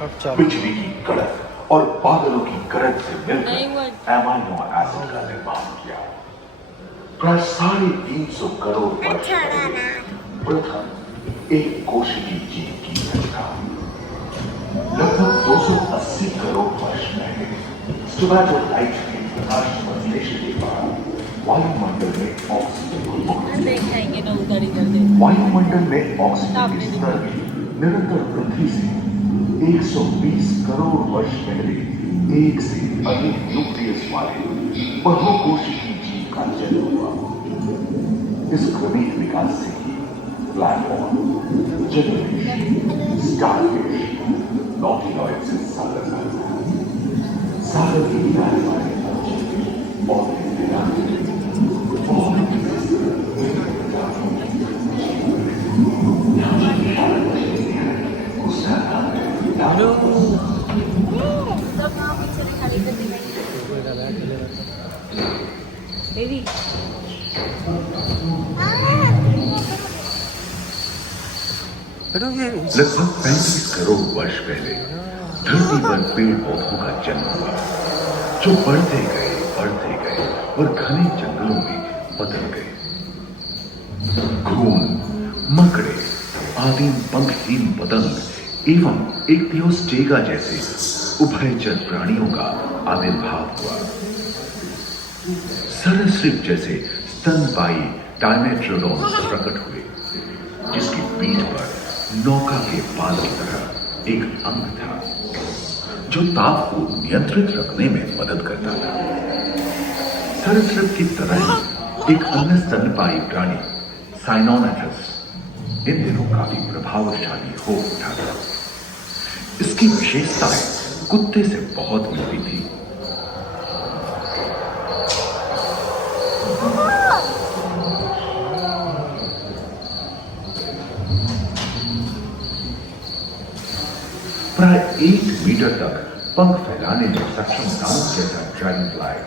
बिजली की कड़क और बादलों की गरज से मिलकर एमाइनो एसिड का निर्माण किया। प्राय 350 करोड़ वर्ष पहले प्रथम एक कोशिकीय जीव की रचना। लगभग 280 करोड़ वर्ष पहले स्टोमैटोलाइट के प्रकाश संश्लेषण के बाद वायुमंडल में ऑक्सीजन के स्तर में निरंतर वृद्धि से 120 करोड़ वर्ष पहले एक से अधिक न्यूक्लियस वाले बहुकोशिकीय जीव का जन्म हुआ। इस क्रमिक विकास से ही प्लैटफॉर्म, जेलीफिश, स्टारफिश, नॉटिलॉइड से सागर की किनारे वाले और बेबी लगभग 35 करोड़ वर्ष पहले धरती पर पेड़ पौधों का जन्म हुआ, जो बढ़ते गए और घने जंगलों में बदल गए। घून, मकड़े, आदिम पंखहीन पतंग एवं इक्तियोस्टेगा जैसे उभयचर प्राणियों का आविर्भाव हुआ। सरीसृप जैसे स्तनपायी डायमेट्रोडॉन्स प्रकट हुए, जिसकी पीठ पर नौका के पाल की तरह एक अंग था, जो ताप को नियंत्रित रखने में मदद करता था। सरीसृप की तरह ही एक अन्य स्तनपायी प्राणी साइनोनेथस इन दिनों काफी प्रभावशाली हो उठा था। इसकी विशेषताएं कुत्ते से बहुत मिलती थी। प्राय 1 मीटर तक पंख फैलाने में सक्षम दानव जैसा ड्रैगन फ्लाई,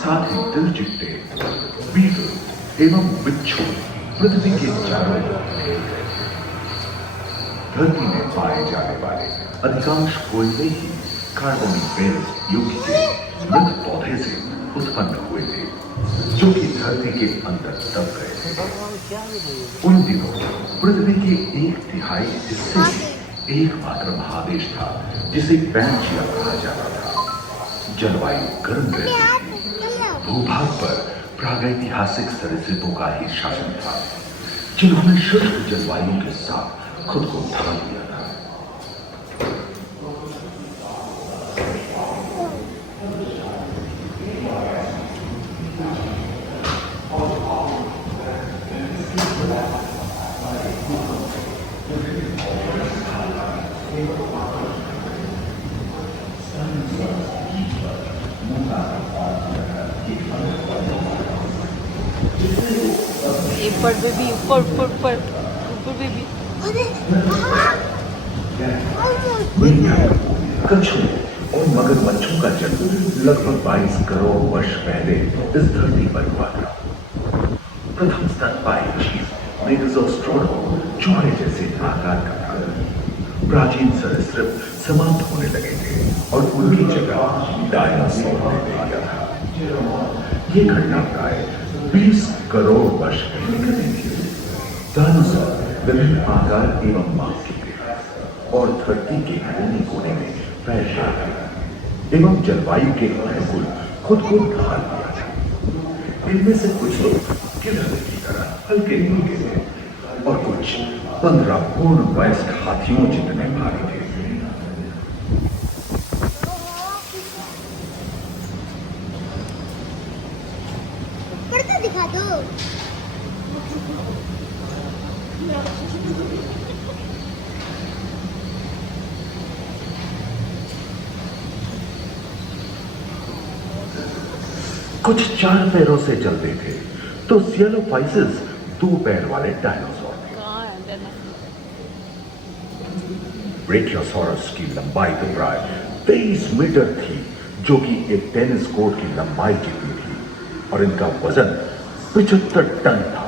साथ ही दिलचिट्टे, बीटल एवं बिच्छू पृथ्वी के चारों ओर फैल गए। धरती में पाए जाने वाले अधिकांश कोयले ही कार्बोनिफेरस युग के मृत पौधे से उत्पन्न हुए थे, जो कि धरती के अंदर दब गए थे। उन दिनों पृथ्वी के 1/3 हिस्से में एकमात्र महादेश था जिसे पैंजिया कहा जाता था। जलवायु गर्म रहती थी। भूभाग पर प्रागैतिहासिक सरीसृपों का ही शासन था, जिन्होंने शुष्क जलवायु के साथ खुद को ढाल दिया था। ऊपर बेबी, ऊपर बेबी। कछुओं और मगरमच्छों का जन्म लगभग 22 करोड़ वर्ष पहले इस धरती पर हुआ था। प्रथम स्तनपायी जीव मेगाज़ोस्ट्रोडो चूहे जैसे आकार का था। प्राचीन सरीसृप समाप्त होने लगे थे और उनकी जगह डायनासोर ने ले लिया था। ये घटना प्राय 20 करोड़ वर्ष पहले घटी थी। डायनासोर विभिन्न आकार एवं माप के थे और धरती के कोने कोने में फैल गए थे एवं जलवायु के अनुकूल खुद को ढाल दिया था। इनमें से कुछ लोग गिलहरी की तरह हल्के फुल्के थे और कुछ 15 पूर्ण वयस्क हाथियों जितने भारी थे। दिखा दो। कुछ 4 पैरों से चलते थे, तो सियालोफाइसिस 2 पैर वाले डायनासोर थे। ब्रेकियोसॉरस की लंबाई तो प्राय 23 मीटर थी, जो कि एक टेनिस कोर्ट की लंबाई जितनी थी, और इनका वजन 75 टन था।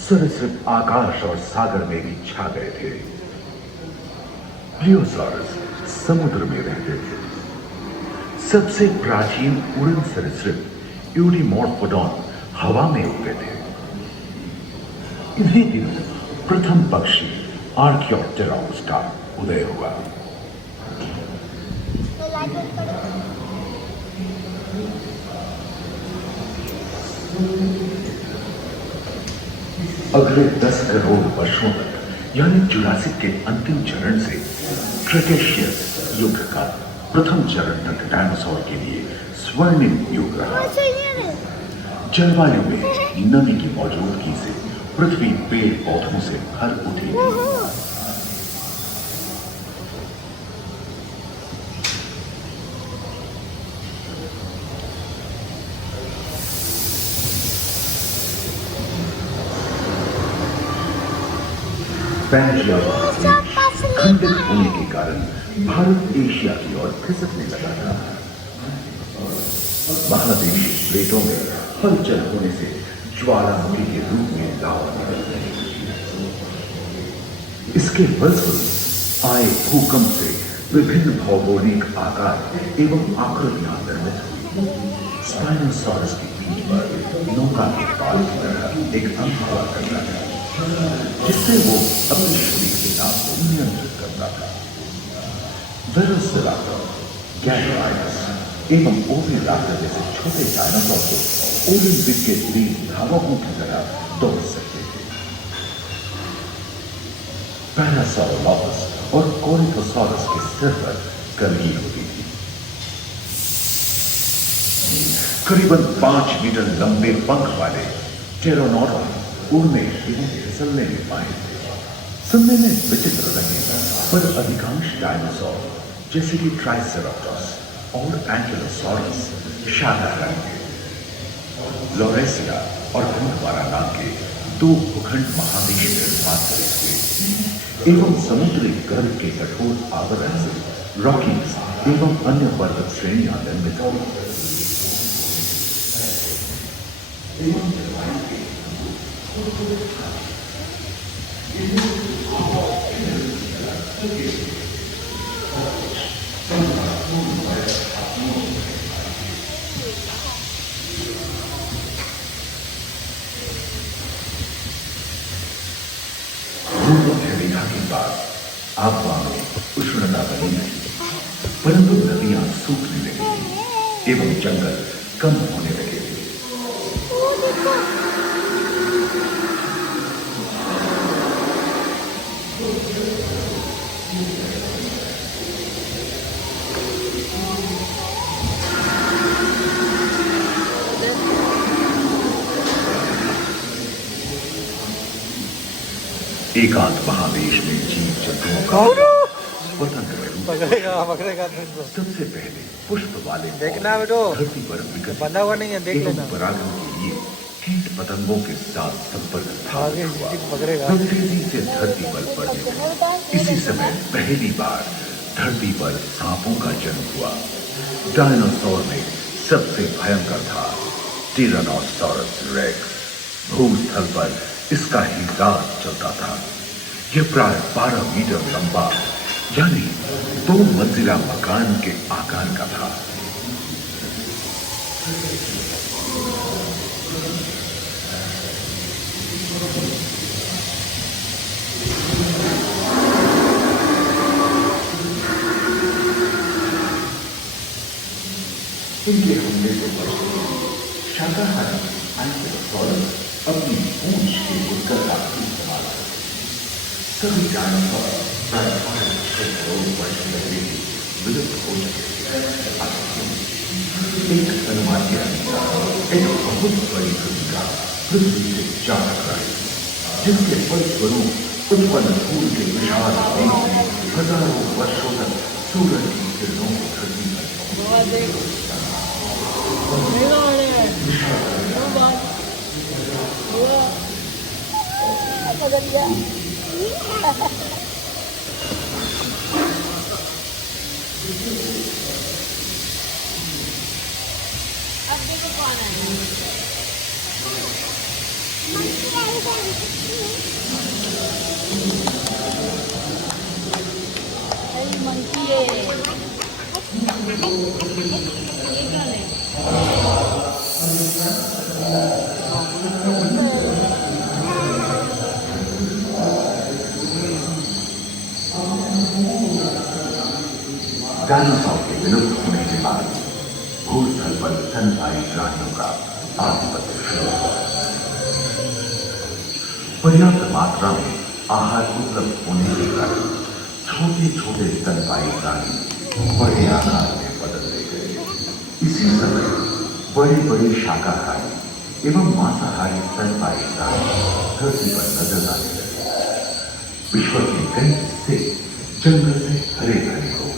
सरीसृप आकाश और सागर में भी छा गए थे। प्लियोसारस समुद्र में रहते थे। सबसे प्राचीन उड़न सरीसृप यूडीमॉर्फोडॉन हवा में उड़ते थे। इन्हीं दिनों प्रथम पक्षी आर्कियोप्टेरॉक्स का उदय हुआ। तो लाइट बंद करो। अगले 10 करोड़ वर्षों तक यानी जुरासिक के अंतिम चरण से क्रेटेशियस युग का प्रथम चरण तक डायनासोर के लिए स्वर्णिम युग रहा। जलवायु में नमी की मौजूदगी से पृथ्वी पेड़ पौधों से भर उठी थी। पैंजिया खंडित होने के कारण भारत एशिया की ओर खिसकने लगा था। महादेशीय प्लेटों में हलचल होने से ज्वालामुखी के रूप में लावा निकल रही थी। इसके फलस्वरूप आए भूकंप से विभिन्न भौगोलिक आकार एवं आकृतियां निर्मित हुई। स्पाइनोसॉरस की पीठ पर नौका के पाल की तरह एक अंग हुआ करता था, जिससे वो अपने शरीर के नाम को नियंत्रित करता था। वेलोसिराप्टर, गैंडोराइटस एवं ओविराप्टर जैसे छोटे डायनासोर को ओलिंपिक के तेज धावकों की तरह दौड़ सकते थे। पैरासाउरोलॉपस और कोरिथोसॉरस के सिर पर कलगी होती थी। करीबन 5 मीटर लंबे पंख वाले टेरोनोडॉन उड़ने एवं फिसलने में पाए थे। सुनने में विचित्र लगे, पर अधिकांश डायनासोर जैसे कि ट्राइसेराटोप्स और एंकिलोसॉरस शाकाहारी थे। लॉरेसिया और गोंडवाना नाम के 2 भूखंड महादेश निर्माण करे हुए एवं समुद्री गर्भ के कठोर आवरण से रॉकीज एवं अन्य पर्वत श्रेणियां निर्मित हुई। के बाद आबवा में उष्णता बनी रही, परंतु नदियां सूखने लगी थी एवं जंगल कम होने लगे थे। एकांत महादेश में जीव जंतुओं का स्वतंत्र रूप सबसे पहले पुष्प वाले देखना बेटो, धरती पर विकसित बंधा हुआ नहीं है, देख एवं लेना। परागण के लिए कीट पतंगों के साथ संपर्क आगे स्थापित हुआ। पकड़ेगा। हम तेजी से धरती पर बढ़ने लगे। इसी समय पहली बार धरती पर सांपों का जन्म हुआ। डायनासोर में सबसे भयंकर था टिरानोसॉरस रेक्स। भूस्थल पर इसका ही राज चलता था। यह प्राय 12 मीटर लंबा यानी 2 मंजिला मकान के आकार का था। इनके हमले से बचने के लिए शाकाहारी एंकिलोसॉरस अपनी पूंछ के उत्तर का इस्तेमाल करते। सभी डायनासोर प्राय 6 करोड़ वर्ष पहले विलुप्त हो चुके थे। एक अनुमान के अनुसार एक बहुत बड़ी कृतिका पृथ्वी से जा टकराई, जिसके फलस्वरूप उत्पन्न धूल के विशाल वेग में हजारों वर्षों तक सूरज की किरणों को धरती पर अब देखो कौन है। मंकी है ये कौन है डायनासोर के विलुप्त होने के बाद भूस्थल पर स्तनपायी प्राणियों का आधिपत्य शुरू हुआ। पर्याप्त मात्रा में आहार उपलब्ध होने के कारण छोटे छोटे स्तनपायी प्राणी बड़े आकार में बदलते गए। इसी समय बड़े बड़े शाकाहारी एवं मांसाहारी स्तनपायी प्राणी धरती पर नजर आने लगे। विश्व के कई हिस्से जंगल से हरे भरे हो गए।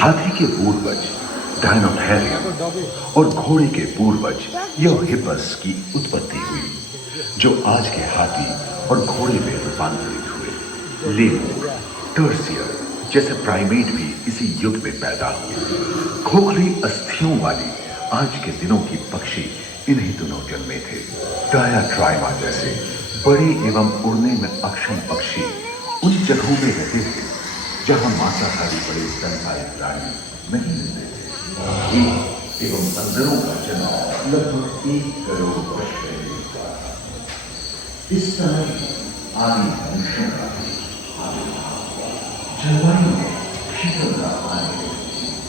हाथी के पूर्वज डायनोथेरियम और घोड़े के पूर्वज यूहिपस की उत्पत्ति हुई, जो आज के हाथी और घोड़े में रूपांतरित हुए। लेमूर, टर्सियर जैसे प्राइमेट भी इसी युग में पैदा हुए। खोखली अस्थियों वाली आज के दिनों की पक्षी इन्हीं दिनों जन्मे थे। डायाट्राइमा जैसे बड़े एवं उड़ने में अक्षम पक्षी उन जगहों में रहते थे जहां मांसाहारी बड़े स्तनपायी प्राणी नहीं मिलते थे। कीट एवं बंदरों का जन्म लगभग 1 करोड़ वर्ष पहले हुआ। इस समय आदि मनुष्यों का आविर्भाव हुआ। जलवायु में शीतलता आने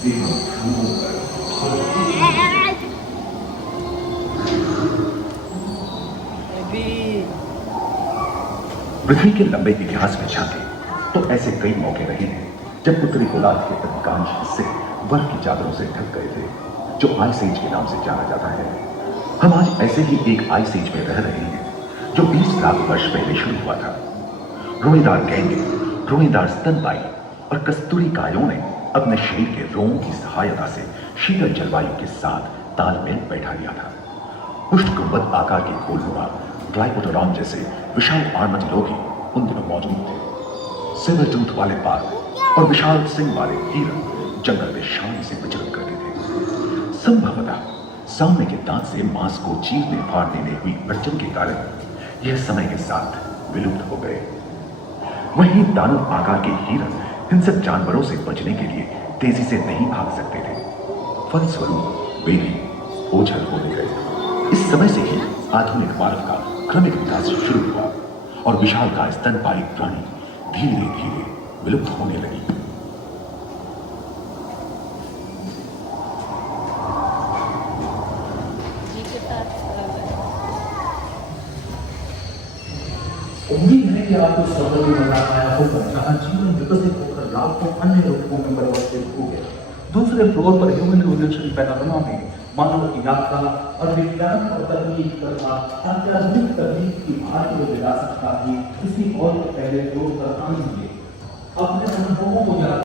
एवं ध्रुवों पर पृथ्वी के लंबे इतिहास में झांके तो ऐसे कई मौके रहे हैं जब उत्तरी गोलार्ध के अधिकांश हिस्से बर्फ की चादरों से ढक गए थे, जो आइस एज के नाम से जाना जाता है। हम आज ऐसे ही एक आइस एज में रह रहे हैं जो 20 लाख वर्ष पहले शुरू हुआ था। रोएदार गैंगे, रोएदार स्तनपायी और कस्तूरी कायों ने अपने शरीर के रोमों की सहायता से शीतल जलवायु के साथ तालमेल बैठा लिया था। पुष्ट गुंबद आकार के खोलनुमा ग्लाइकोडोरॉन जैसे विशाल आर्madillo भी उन दिनों मौजूद थे। सिल्वर टूथ वाले बाघ और विशाल सिंग वाले हिरन जंगल में शान से विचरण करते थे। संभवतः सामने के दांत से मांस को चीरने फाड़ने में हुई अड़चन के कारण यह समय के साथ विलुप्त हो गए। वहीं दानव आकार के हिरन हिंसक जानवरों से बचने के लिए तेजी से नहीं भाग सकते थे। फलस्वरूप वे भी ओझल होने गए। इस समय से ही आधुनिक मानव का क्रमिक विकास शुरू हुआ और विशालकाय स्तनपायी प्राणी धीरे धीरे विलुप्त होने लगी। उम्मीद है कि आपको सफल भी मजा आया होगा, जहां जीवन विकसित होकर लाखों अन्य रूपों में परिवर्तित हो गया। दूसरे फ्लोर पर ह्यूमन इवोल्यूशन पैनोरमा में मानव की यात्रा और विज्ञान और तकनीक तथा अत्याधुनिक तकनीक की भारतीय विरासत का भी किसी और पहले फ्लोर पर आएंगे। अपने अनुभवों को